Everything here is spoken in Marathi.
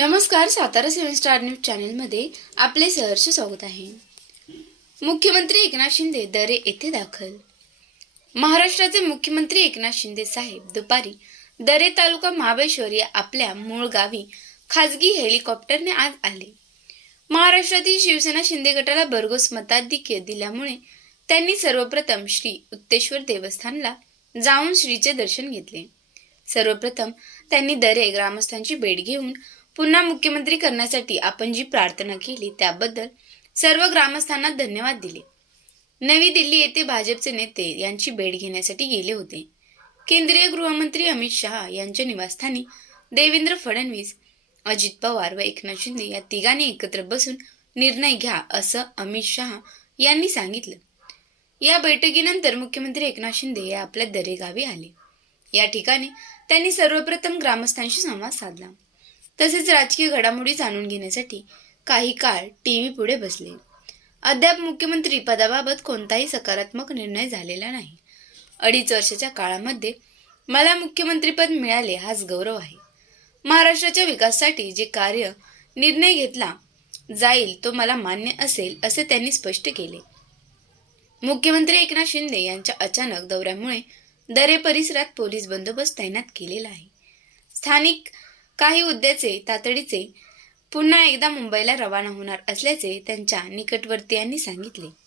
नमस्कार सातारा सेवन स्टार न्यूज चॅनलमध्ये आपले सहर्ष स्वागत आहे. मुख्यमंत्री एकनाथ शिंदे दरे येथे दाखल. महाराष्ट्राचे मुख्यमंत्री एकनाथ शिंदे साहेब दुपारी दरे तालुका महाबळेश्वर या आपल्या मूळ गावी खाजगी हेलिकॉप्टरने आज आले. महाराष्ट्रातील शिवसेना शिंदे गटाला भरघोस मताधिक्य दिल्यामुळे त्यांनी सर्वप्रथम श्री उत्तेश्वर देवस्थानला जाऊन श्रीचे दर्शन घेतले. सर्वप्रथम त्यांनी दरे ग्रामस्थांची भेट घेऊन पुन्हा मुख्यमंत्री करण्यासाठी आपण जी प्रार्थना केली त्याबद्दल सर्व ग्रामस्थांना धन्यवाद दिले. नवी दिल्ली येथे भाजपचे नेते यांची भेट घेण्यासाठी गेले होते. केंद्रीय गृहमंत्री अमित शहा यांच्या निवासस्थानी देवेंद्र फडणवीस अजित पवार व एकनाथ शिंदे या तिघांनी एकत्र बसून निर्णय घ्या असं अमित शहा यांनी सांगितलं. या बैठकीनंतर मुख्यमंत्री एकनाथ शिंदे हे आपल्या दरेगावी आले. या ठिकाणी त्यांनी सर्वप्रथम ग्रामस्थांशी संवाद साधला. तसेच राजकीय घडामोडी जाणून घेण्यासाठी काही काळ टीव्ही पुढे बसले. अद्याप मुख्यमंत्री पदाबाबत कोणताही सकारात्मक निर्णय झालेला नाही. अडीच वर्षाच्या काळामध्ये मला मुख्यमंत्रीपद मिळाले हाच गौरव आहे. महाराष्ट्राच्या विकासासाठी जे कार्य निर्णय घेतला जाईल तो मला मान्य असेल असे त्यांनी स्पष्ट केले. मुख्यमंत्री एकनाथ शिंदे यांच्या अचानक दौऱ्यामुळे दरे परिसरात पोलीस बंदोबस्त तैनात केलेला आहे. स्थानिक काही हुद्द्याचे तातडीचे पुन्हा एकदा मुंबईला रवाना होणार असल्याचे त्यांच्या निकटवर्तीयांनी सांगितले.